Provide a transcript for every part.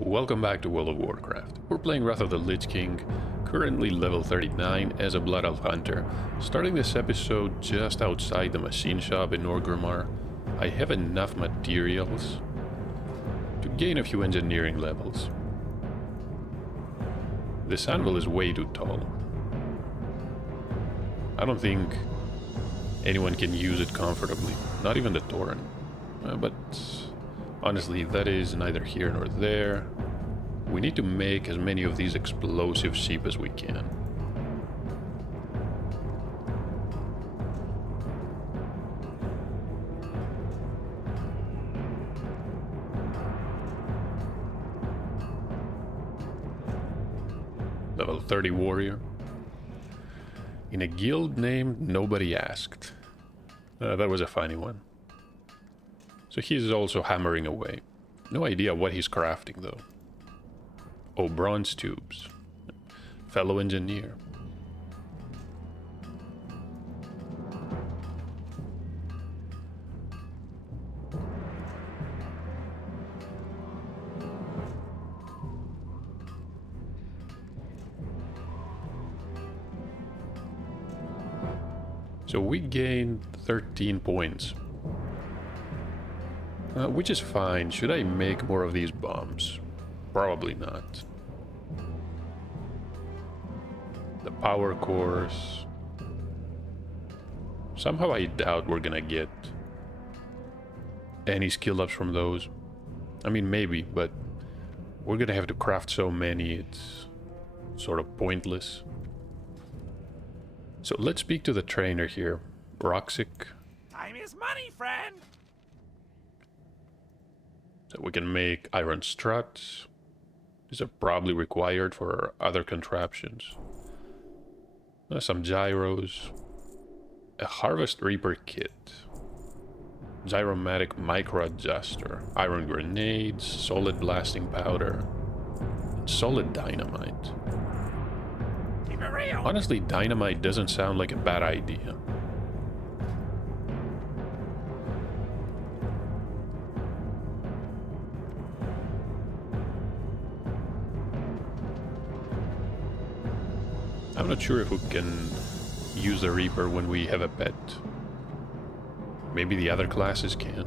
Welcome back to World of Warcraft. We're playing Wrath of the Lich King, currently level 39 as a Blood Elf Hunter. Starting this episode just outside the machine shop in Orgrimmar. I have enough materials to gain a few engineering levels. This anvil is way too tall. I don't think anyone can use it comfortably, not even the Tauren. But honestly, that is neither here nor there. We need to make as many of these explosive sheep as we can. Level 30 warrior. In a guild named Nobody Asked. That was a funny one. So he's also hammering away. No idea what he's crafting though. Oh, bronze tubes. Fellow engineer. So we gained 13 points. Which is fine. Should I make more of these bombs? Probably not. The power cores. Somehow I doubt we're gonna get any skill ups from those. I mean, maybe, but we're gonna have to craft so many, it's sort of pointless. So let's speak to the trainer here, Roxic. Time is money, friend! So we can make iron struts. These are probably required for other contraptions. Some gyros. A Harvest Reaper kit. Gyromatic micro adjuster. Iron grenades. Solid blasting powder. Solid dynamite. Keep it real! Honestly, dynamite doesn't sound like a bad idea. I'm not sure if we can use the Reaper when we have a pet. Maybe the other classes can.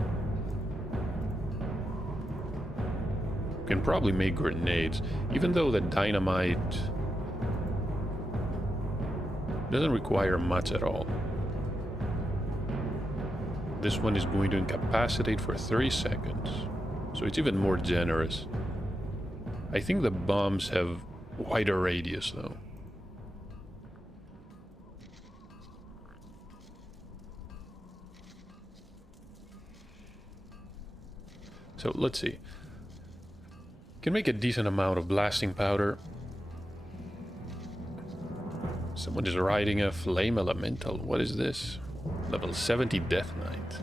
We can probably make grenades, even though the dynamite doesn't require much at all. This one is going to incapacitate for 3 seconds, so it's even more generous. I think the bombs have wider radius though. So let's see. Can make a decent amount of blasting powder. Someone is riding a flame elemental. What is this? Level 70 Death Knight.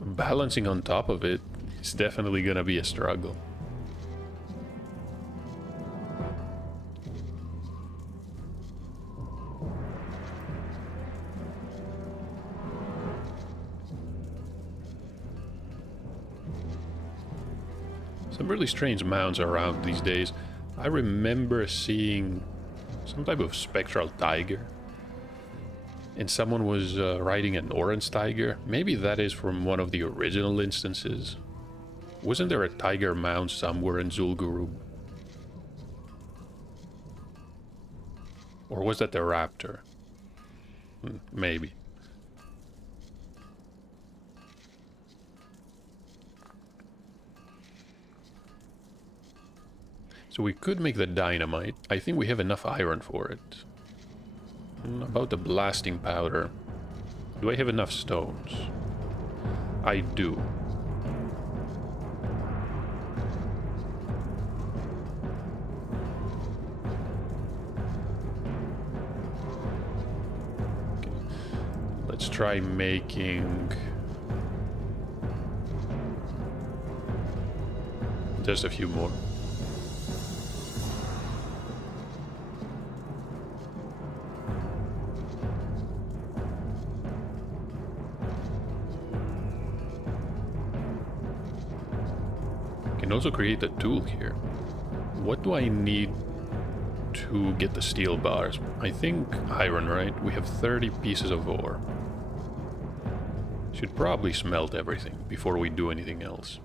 Balancing on top of it is definitely gonna be a struggle. Some really strange mounts around these days. I remember seeing some type of spectral tiger. And someone was riding an orange tiger. Maybe that is from one of the original instances. Wasn't there a tiger mount somewhere in Zul'Gurub? Or was that the raptor? Maybe. So we could make the dynamite. I think we have enough iron for it. About the blasting powder. Do I have enough stones? I do. Okay. Let's try making just a few more. can also create a tool here. What do I need to get the steel bars? I think iron, right? We have 30 pieces of ore. Should probably smelt everything before we do anything else.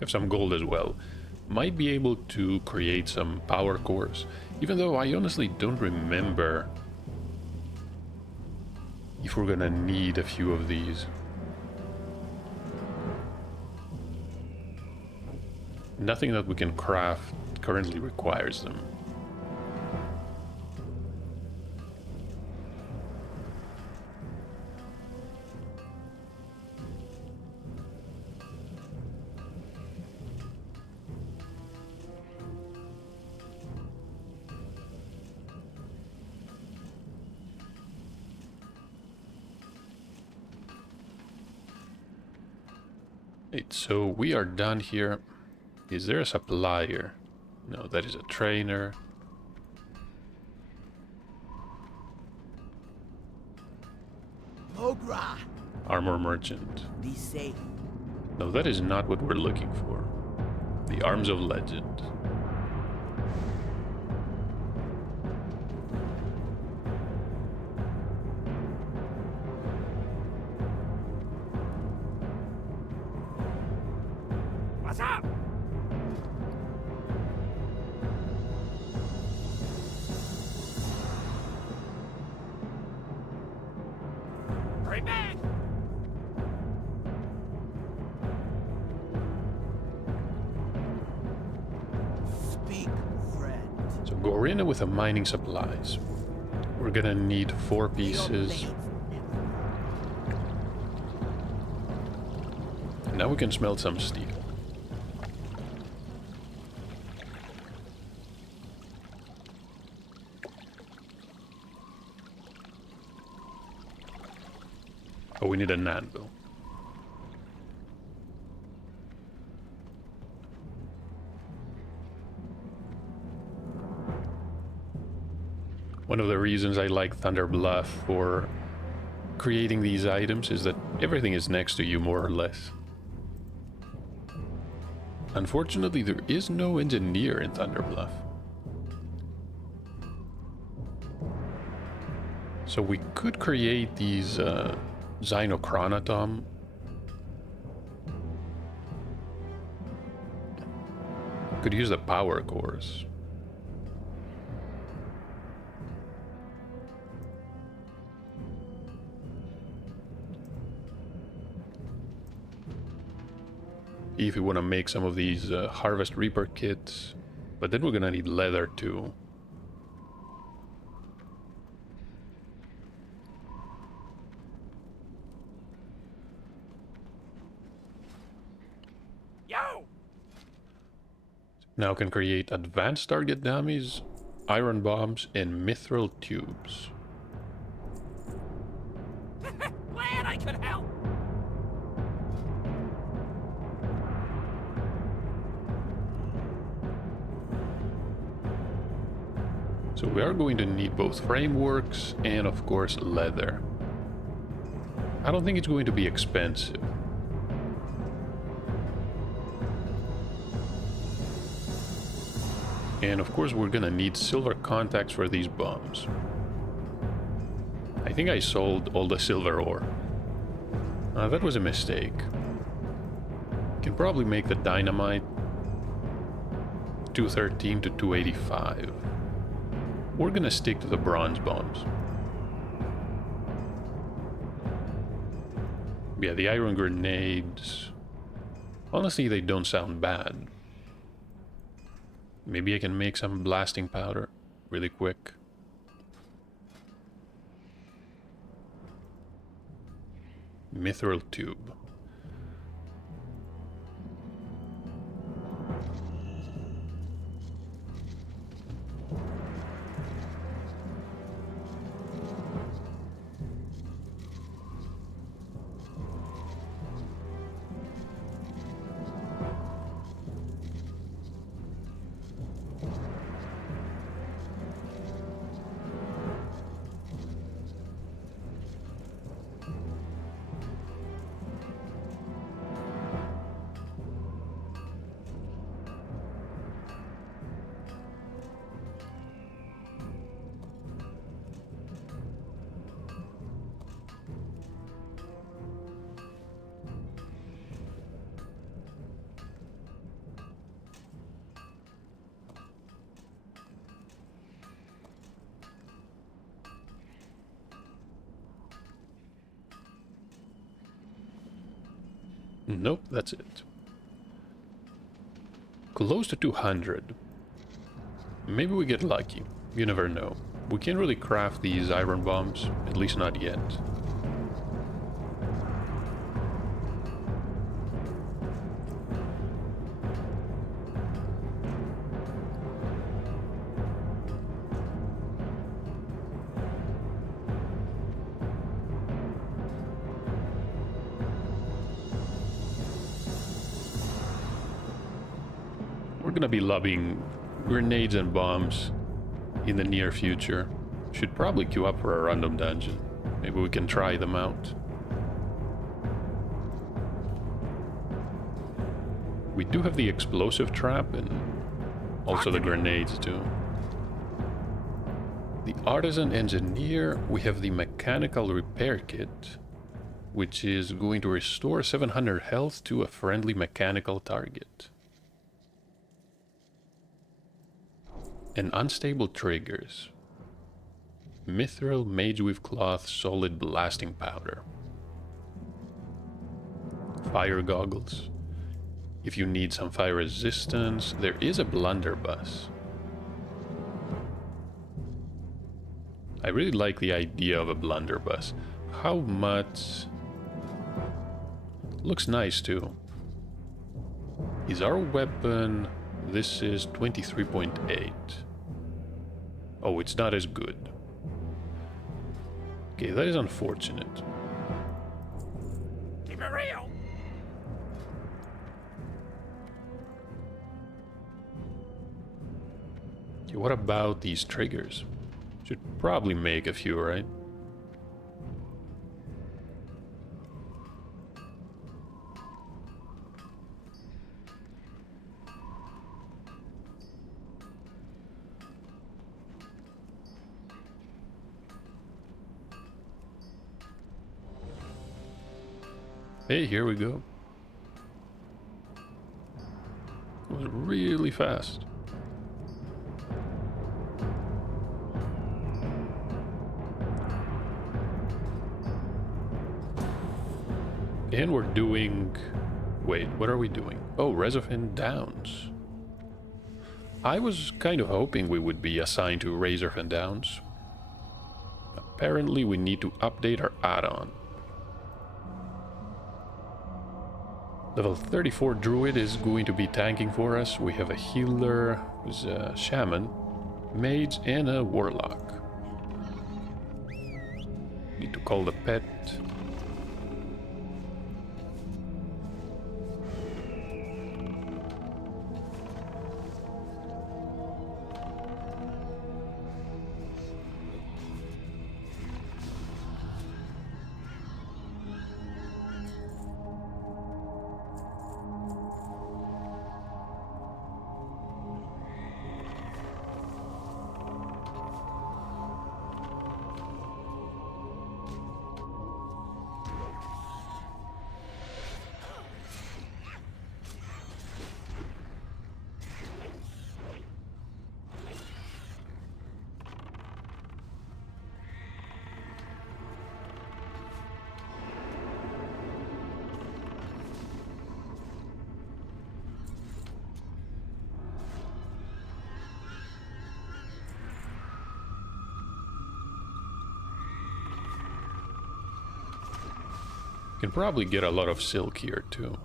Have some gold as well. Might be able to create some power cores, even though I honestly don't remember if we're gonna need a few of these. Nothing that we can craft currently requires them. So we are done here. Is there a supplier? No, that is a trainer. Mogra, Armor merchant. be safe. No, that is not what we're looking for. The Arms of Legend. What's up? Hurry back! Speak, friend. So Gorina with the mining supplies. We're gonna need 4 pieces. Now we can smelt some steel. Oh, we need an anvil. One of the reasons I like Thunder Bluff for creating these items is that everything is next to you, more or less. Unfortunately, there is no engineer in Thunder Bluff. So we could create these Xenochronotom. Could use the power cores. If we want to make some of these Harvest Reaper kits, but then we're gonna need leather too. Yo! Now can create advanced target dummies, iron bombs, and mithril tubes. Glad I could help! So we are going to need both frameworks and of course leather. I don't think it's going to be expensive. And of course we're gonna need silver contacts for these bombs. I think I sold all the silver ore. That was a mistake. Can probably make the dynamite 213 to 285. We're gonna stick to the bronze bombs. Yeah, the iron grenades. Honestly, they don't sound bad. Maybe I can make some blasting powder really quick. Mithril tube. Nope, that's it. Close to 200. Maybe we get lucky. You never know. We can't really craft these iron bombs, at least not yet. We're gonna be lobbing grenades and bombs in the near future. Should probably queue up for a random dungeon. Maybe we can try them out. We do have the explosive trap and also the grenades too. The artisan engineer, we have the mechanical repair kit, which is going to restore 700 health to a friendly mechanical target. And unstable triggers. Mithril Mageweave Cloth Solid Blasting Powder. Fire goggles. If you need some fire resistance, there is a blunderbuss. I really like the idea of a blunderbuss. How much? Looks nice too. Is our weapon... This is 23.8. Oh, it's not as good. Okay, that is unfortunate. Keep it real. Okay, what about these triggers? Should probably make a few, right? Hey, here we go. It was really fast. And we're doing... Wait, what are we doing? Oh, Razorfen Downs. I was kind of hoping we would be assigned to Razorfen Downs. Apparently we need to update our add-on. Level 34 Druid is going to be tanking for us. We have a healer, who's a shaman, mage, and a warlock. Need to call the pet. Can probably get a lot of silk here too.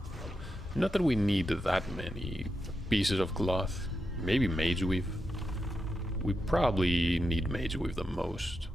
Not that we need that many pieces of cloth. Maybe mage weave. We probably need mage weave the most.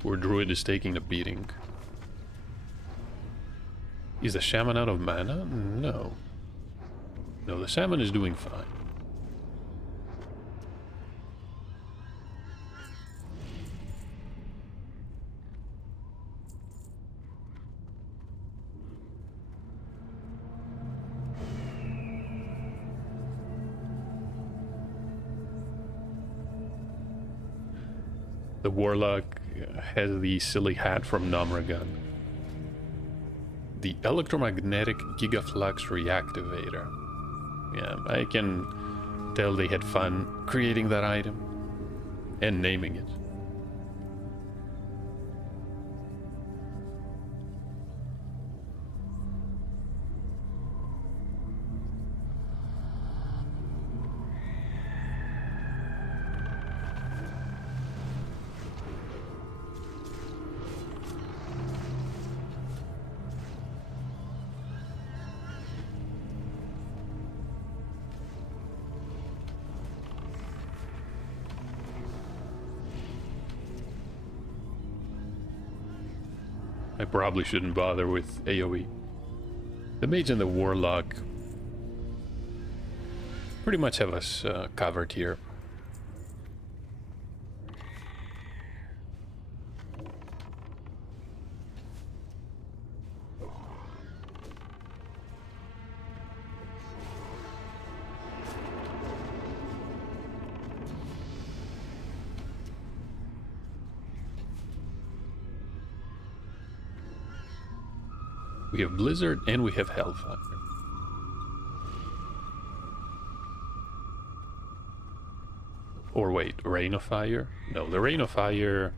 Poor druid is taking a beating. Is the shaman out of mana? No. No, the shaman is doing fine. The Warlock has the silly hat from Nomragan. The electromagnetic gigaflux reactivator. Yeah, I can tell they had fun creating that item and naming it. I probably shouldn't bother with AoE. The Mage and the Warlock pretty much have us covered here. We have Blizzard and we have Hellfire. Or wait, Rain of Fire? No, the Rain of Fire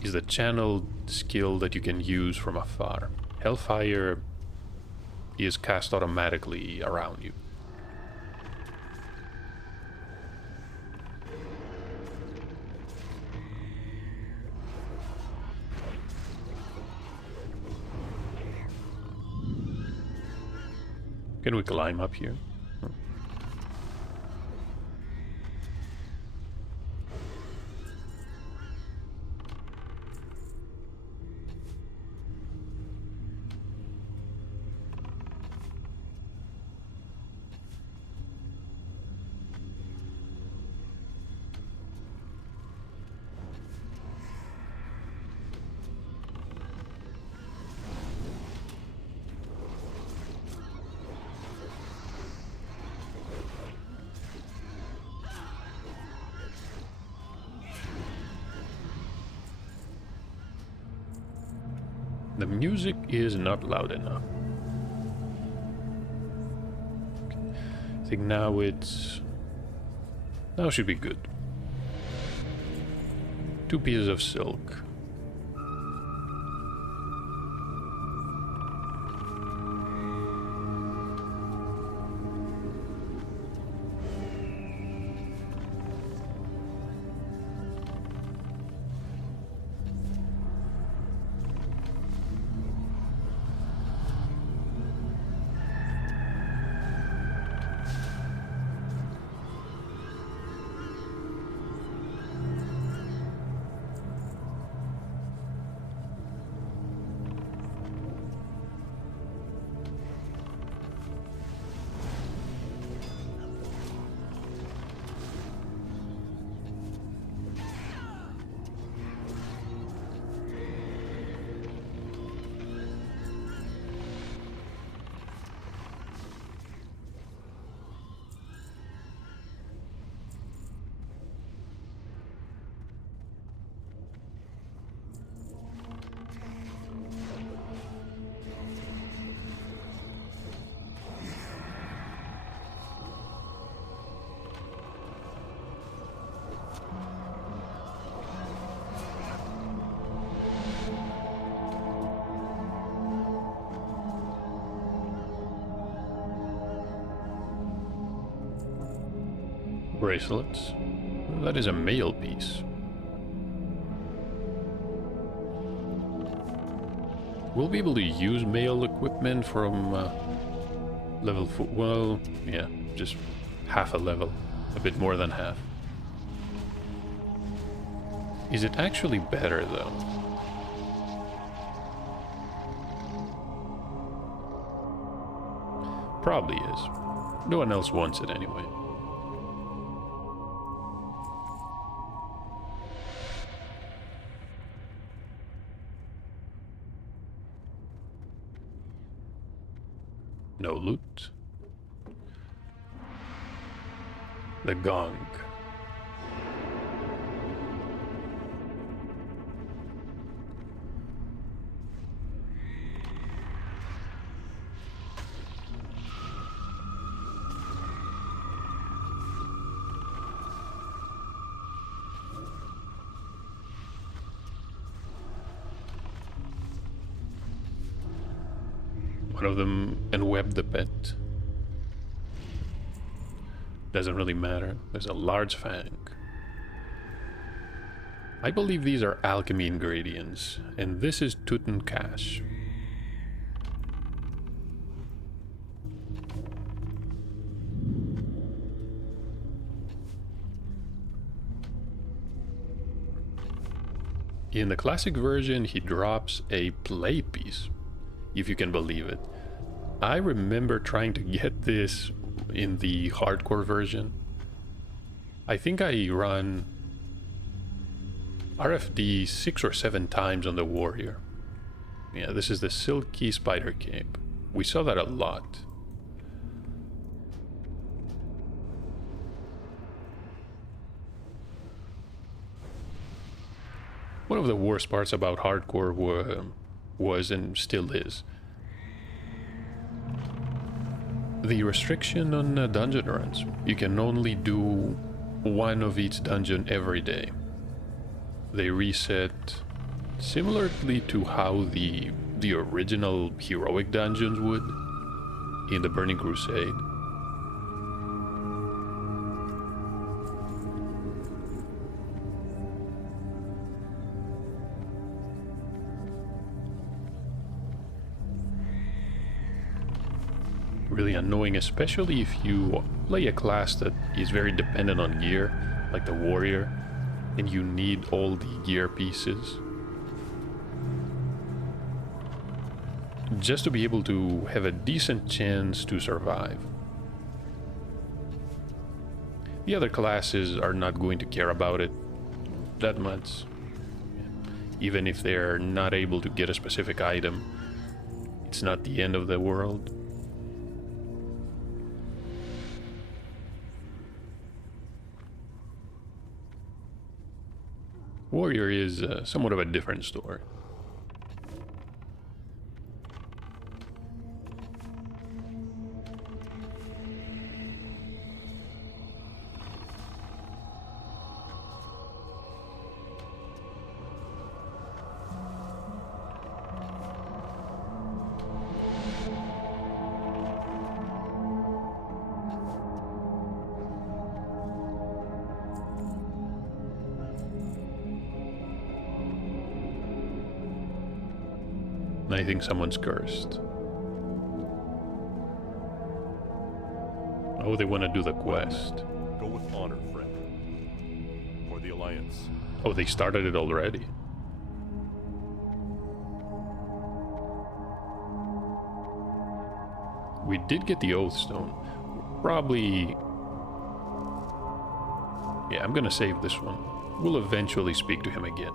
is the channeled skill that you can use from afar. Hellfire is cast automatically around you. Can we climb up here? No. The music is not loud enough. I think now it's... Now it should be good. 2 pieces of silk. Bracelets. That is a mail piece. We'll be able to use mail equipment from level 4. Well, yeah, just half a level. A bit more than half. Is it actually better though? Probably is. No one else wants it anyway. No loot. The gong. One of them enwebbed the pet. Doesn't really matter. There's a large fang. I believe these are alchemy ingredients, and this is Tutankhamun. In the classic version, he drops a plate piece, if you can believe it. I remember trying to get this in the hardcore version. I think I run RFD 6 or 7 times on the warrior. Yeah, this is the silky spider cape. We saw that a lot. One of the worst parts about hardcore was and still is the restriction on dungeon runs. You can only do one of each dungeon every day. They reset similarly to how the original heroic dungeons would in the Burning Crusade. Really annoying, especially if you play a class that is very dependent on gear, like the warrior, and you need all the gear pieces just to be able to have a decent chance to survive. The other classes are not going to care about it that much. Even if they're not able to get a specific item, it's not the end of the world. Warrior is somewhat of a different story. I think someone's cursed. Oh, they want to do the quest. Go with honor, friend. For the Alliance. Oh, they started it already. We did get the Oath Stone. Probably... Yeah, I'm gonna save this one. We'll eventually speak to him again.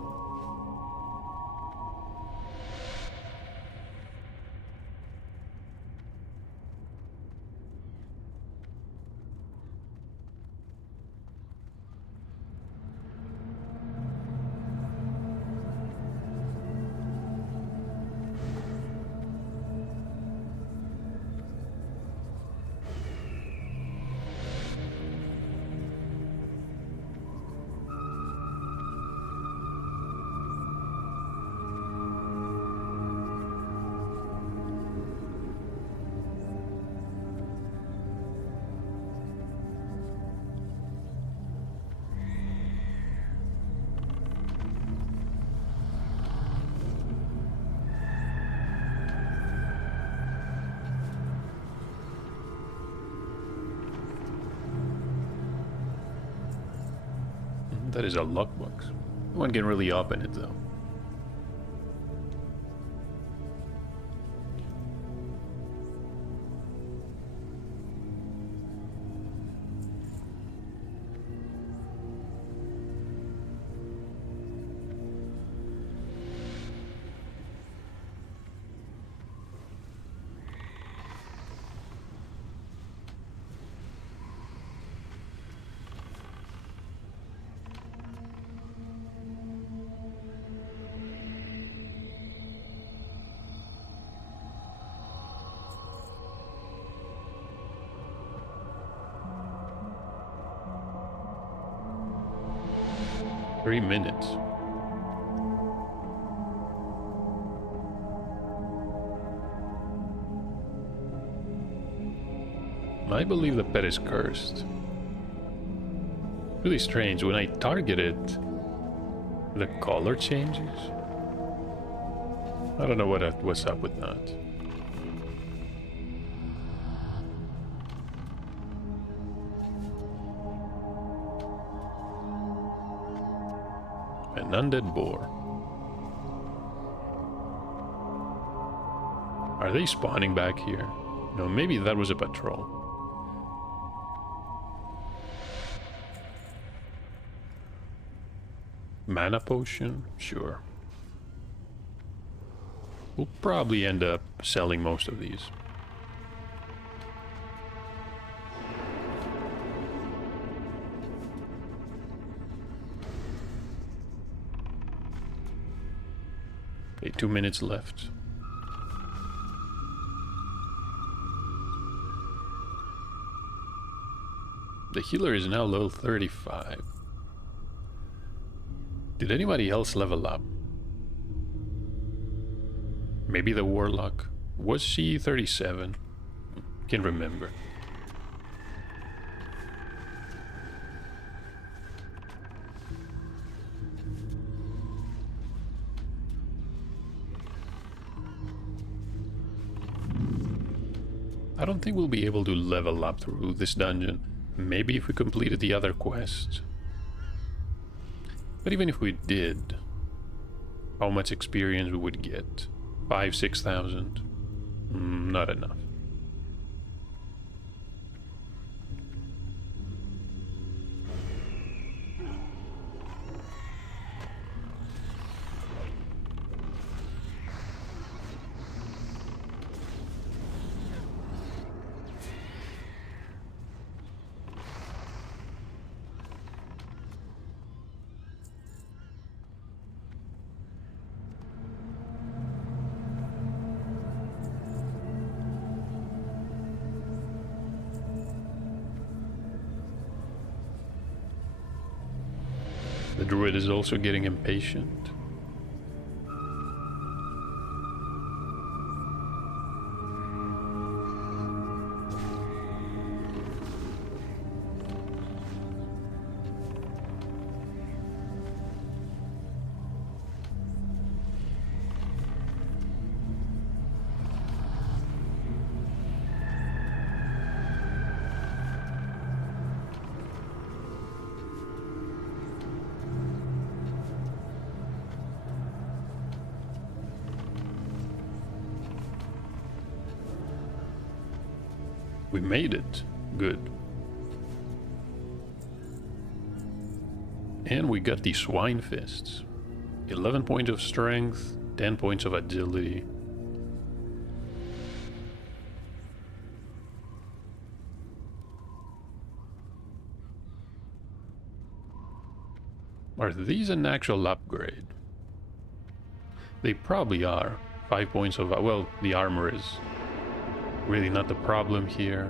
That is a luck box. No one can really open it though. Three minutes. I believe the pet is cursed. Really strange. When I target it, the color changes. I don't know what's up with that. An undead boar. Are they spawning back here? No, maybe that was a patrol. Mana potion? Sure. We'll probably end up selling most of these. Okay, 2 minutes left. The healer is now level 35. Did anybody else level up? Maybe the warlock. Was she 37? Can't remember. I don't think we'll be able to level up through this dungeon. Maybe if we completed the other quest. But even if we did, how much experience we would get? 5,000-6,000? Not enough. The druid is also getting impatient. We made it. Good. And we got the swine fists. 11 points of strength, 10 points of agility. Are these an actual upgrade? They probably are. 5 points of... well, the armor is really not the problem here.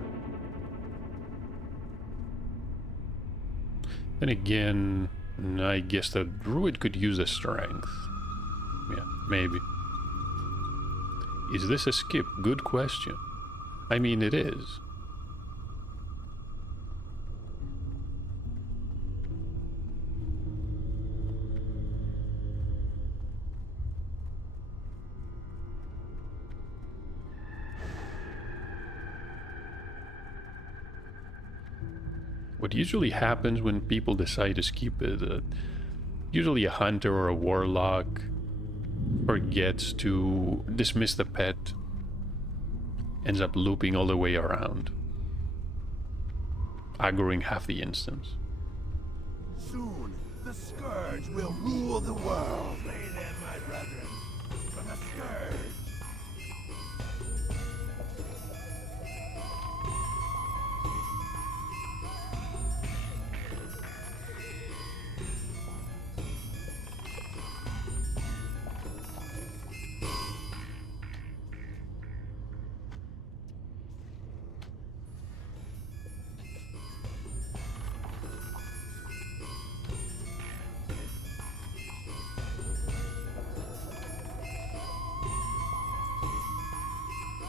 Then again, I guess the druid could use the strength. Yeah, maybe. Is this a skip? Good question. I mean, it is. What usually happens when people decide to skip it, usually a hunter or a warlock forgets to dismiss the pet, ends up looping all the way around, aggroing half the instance. Soon, the Scourge will rule the world. Slay them, my brethren, for the Scourge.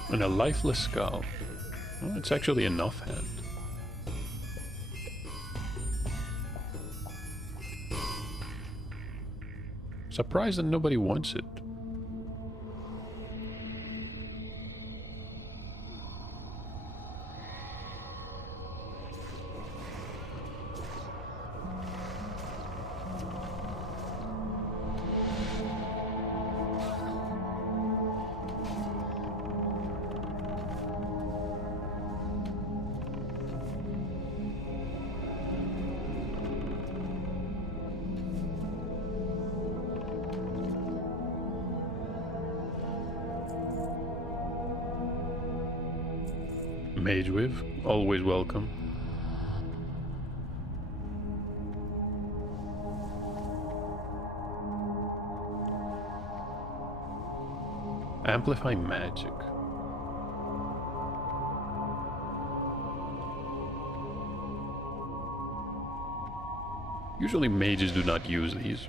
And a lifeless skull. Oh, it's actually an offhand. Surprised that nobody wants it. Mage Whiv, always welcome. Amplify magic. Usually mages do not use these.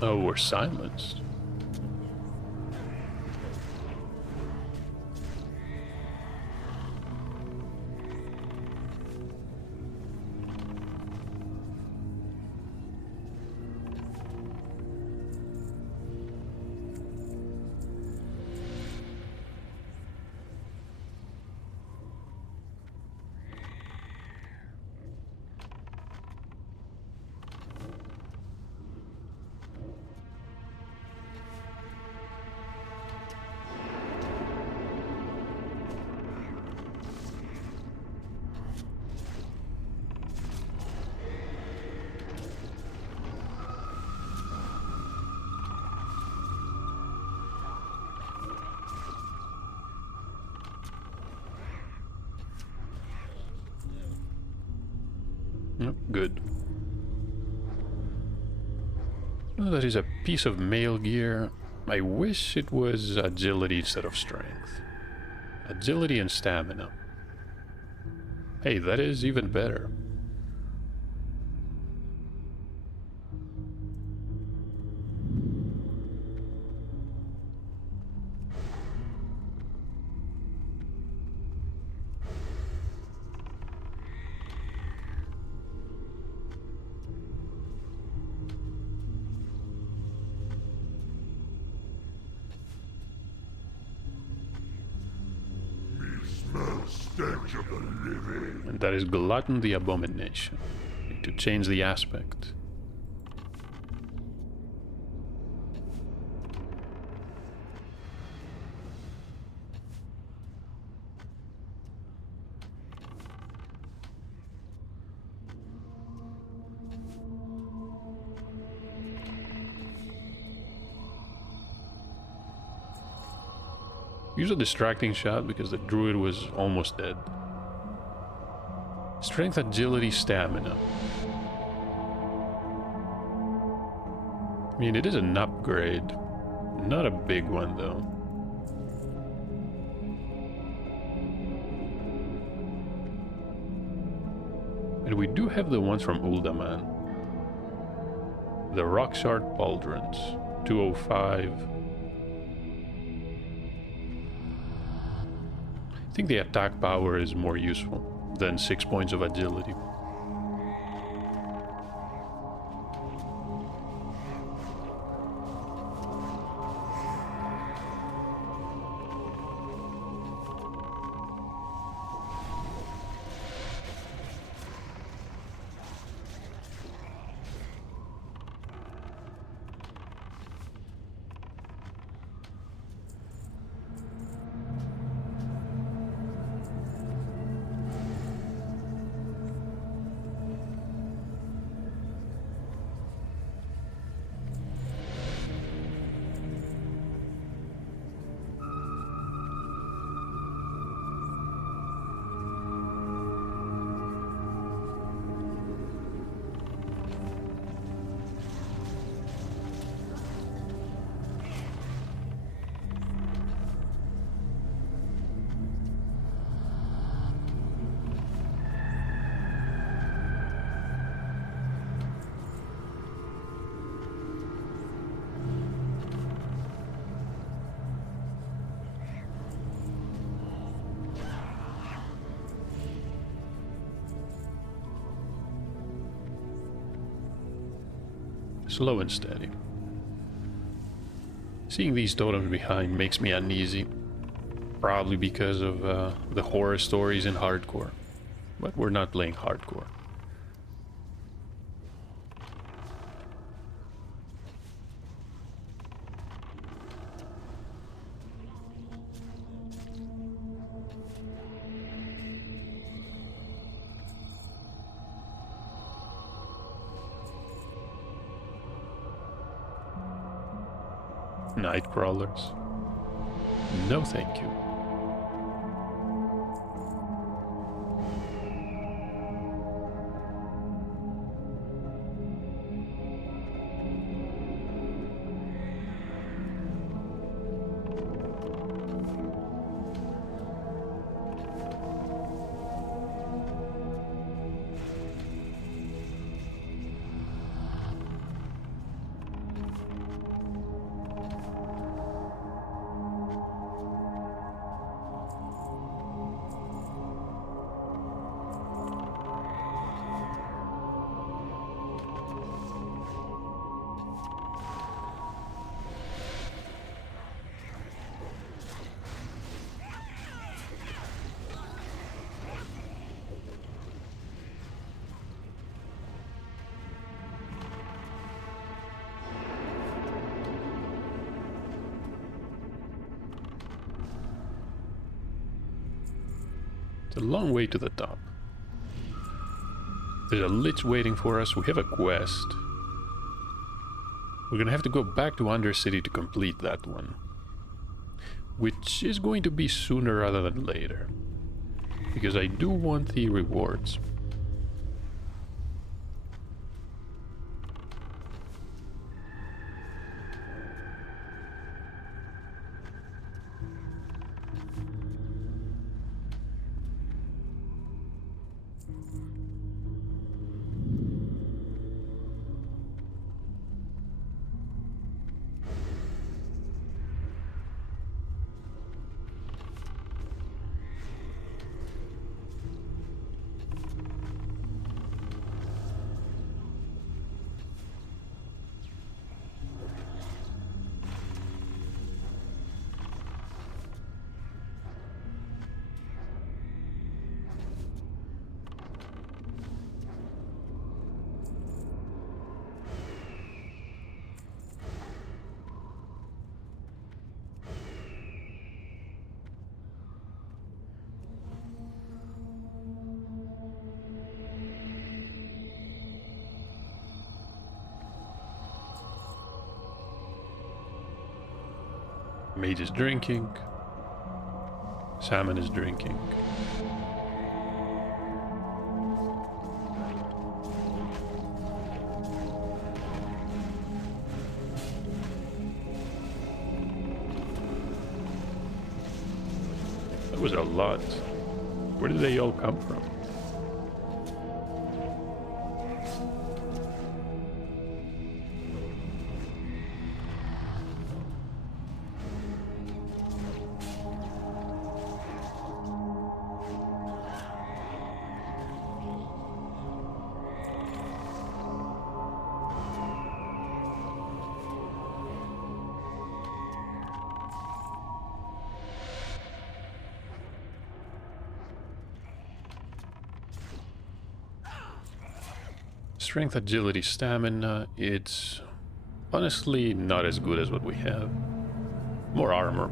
Oh, we're silenced. Oh, good. Oh, that is a piece of mail gear. I wish it was agility instead of strength. Agility and stamina. Hey, that is even better. Stench of the living. And that is Glutton the Abomination. Need to change the aspect. Use a distracting shot because the druid was almost dead. Strength, agility, stamina. I mean, it is an upgrade. Not a big one, though. And we do have the ones from Uldaman. The Rockshard Pauldrons. 205. I think the attack power is more useful than 6 points of agility. slow and steady. Seeing these totems behind makes me uneasy. Probably because of the horror stories in hardcore. But we're not playing hardcore. Night crawlers. No thank you. It's a long way to the top. There's a Lich waiting for us. We have a quest. We're gonna have to go back to Undercity to complete that one. Which is going to be sooner rather than later. Because I do want the rewards. Mage is drinking. Salmon is drinking. That was a lot. Where did they all come from? Strength, agility, stamina, it's honestly not as good as what we have. More armor.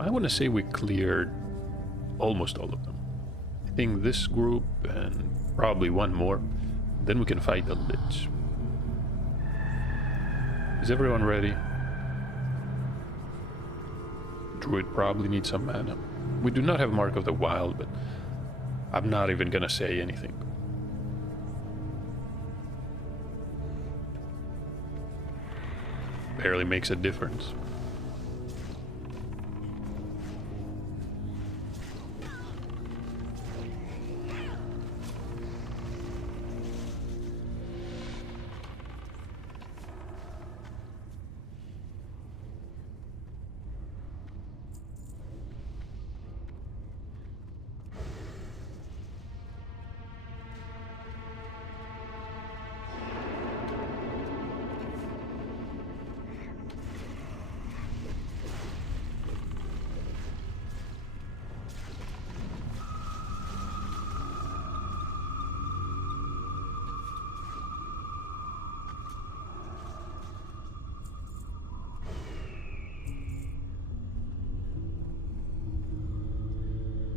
I want to say we cleared almost all of them. I think this group and probably one more. Then we can fight the Lich. Is everyone ready? Druid probably needs some mana. We do not have Mark of the Wild, but I'm not even gonna say anything. Barely makes a difference.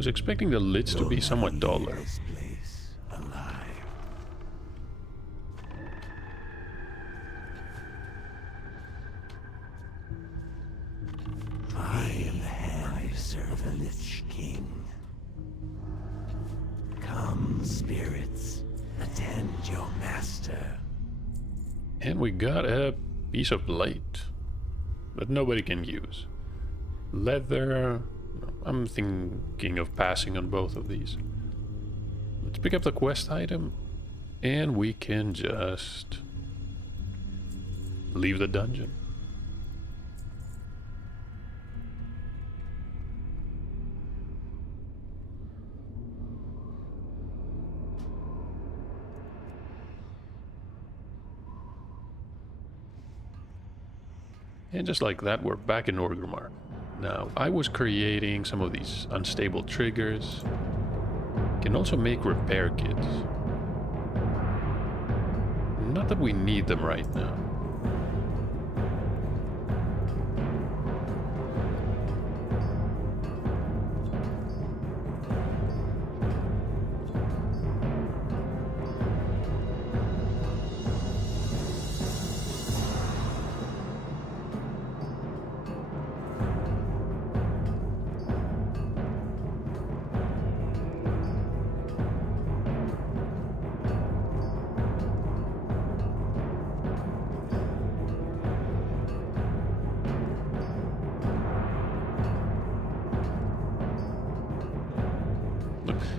was expecting the Lich to be somewhat taller. This place alive. I am the hand of the Lich King. Come, spirits, attend your master. And we got a piece of plate that nobody can use. Leather. I'm thinking of passing on both of these. Let's pick up the quest item and we can just leave the dungeon. And just like that, we're back in Orgrimmar. Now, I was creating some of these unstable triggers. Can also make repair kits. Not that we need them right now.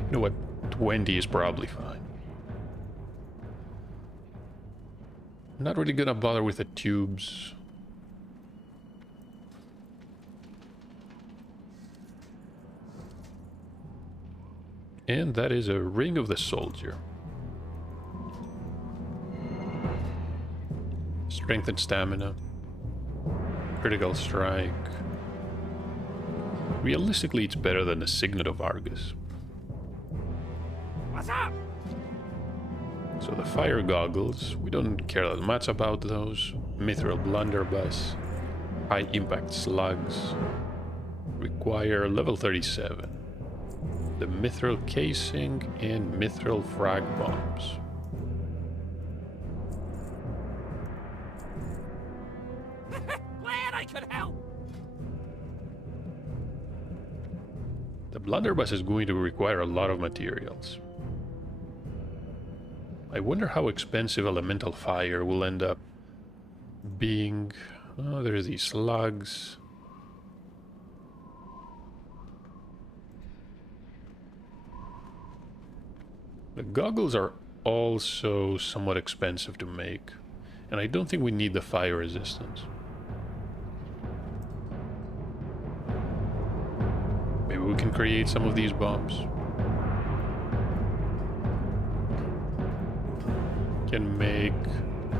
You know what? 20 is probably fine. I'm not really gonna bother with the tubes. And that is a Ring of the Soldier. Strength and stamina. Critical strike. Realistically, it's better than the Signet of Argus. What's up? So the fire goggles, we don't care that much about those. Mithril blunderbuss, high impact slugs, require level 37. The mithril casing and mithril frag bombs. Glad I could help. The blunderbuss is going to require a lot of materials. I wonder how expensive elemental fire will end up being. Oh, there's these slugs. The goggles are also somewhat expensive to make, and I don't think we need the fire resistance. Maybe we can create some of these bombs. Can make,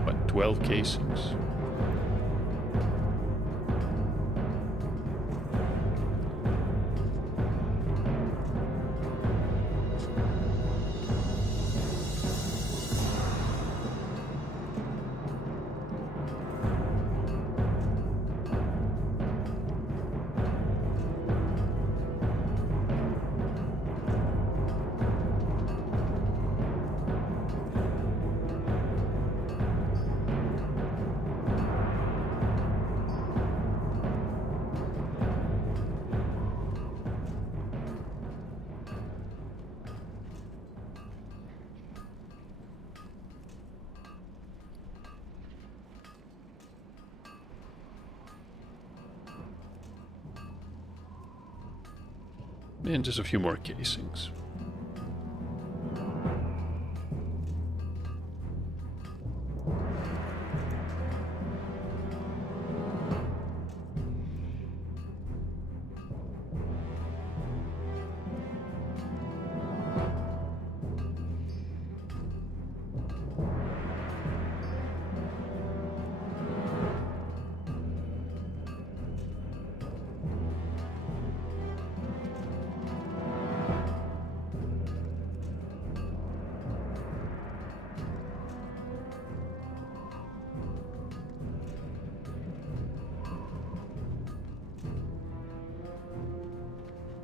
what, 12 casings? And just a few more casings.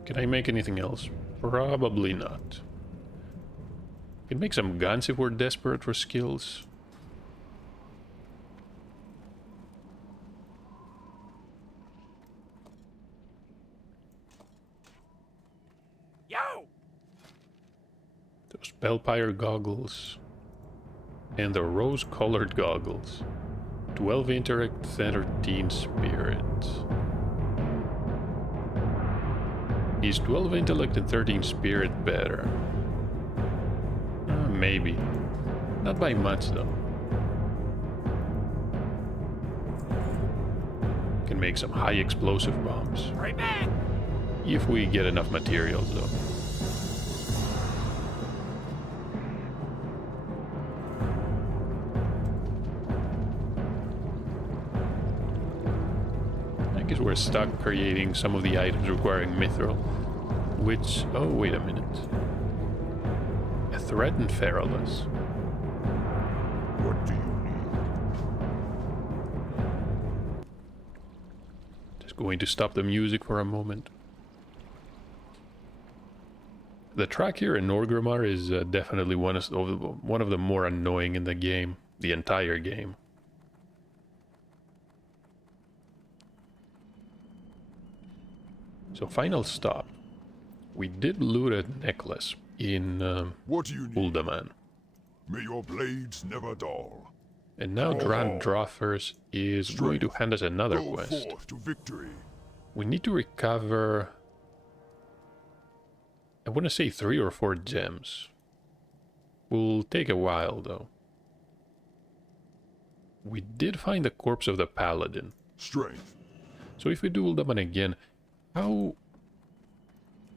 Can I make anything else? Probably not. Can make some guns if we're desperate for skills. Yo! Those Spellpire goggles. And the rose-colored goggles. 12 intellect, 13 spirit. Is 12 intellect and 13 spirit better? Maybe. Not by much though. Can make some high explosive bombs. Hurry back! If we get enough materials though. I guess we're stuck creating some of the items requiring mithril. Which... oh, wait a minute. A threatened Feralus. What do you need? Just going to stop the music for a moment. The track here in Norgrimmar is definitely one of the more annoying in the game. The entire game. So final stop. We did loot a necklace in What do you need? Uldaman. May your blades never dull. And now Dran Drothers is going to hand us another Go quest. forth to victory. We need to recover... I want to say 3 or 4 gems. Will take a while though. We did find the corpse of the paladin. Strength. So if we do Uldaman again, how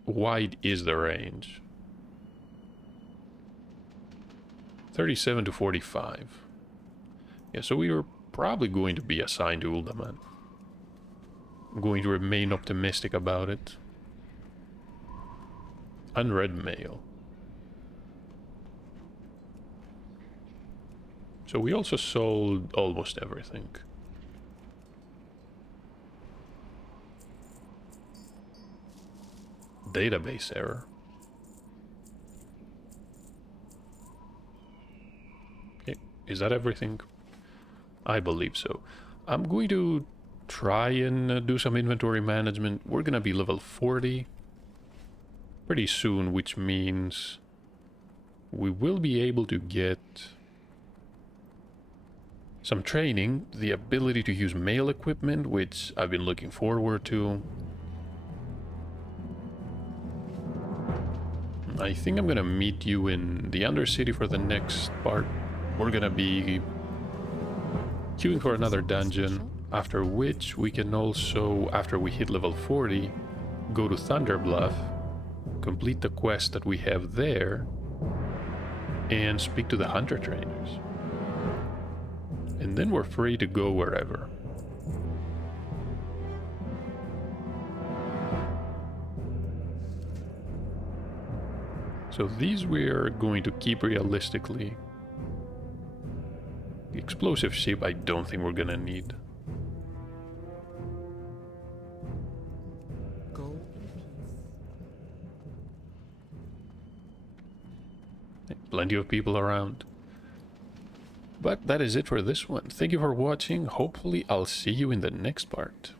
wide is the range? 37 to 45. Yeah, so we are probably going to be assigned to Uldaman. I'm going to remain optimistic about it. Unread mail. So we also sold almost everything. Database error. Okay, is that everything? I believe so. I'm going to try and do some inventory management. We're gonna be level 40 pretty soon, which means we will be able to get some training, the ability to use mail equipment, which I've been looking forward to. I think I'm gonna meet you in the Undercity for the next part. We're gonna be queuing for another dungeon, after which we can also, after we hit level 40, go to Thunderbluff, complete the quest that we have there, and speak to the hunter trainers. And then we're free to go wherever. So these we're going to keep realistically. The explosive ship I don't think we're gonna need. Go in peace. Plenty of people around. But that is it for this one. Thank you for watching. Hopefully I'll see you in the next part.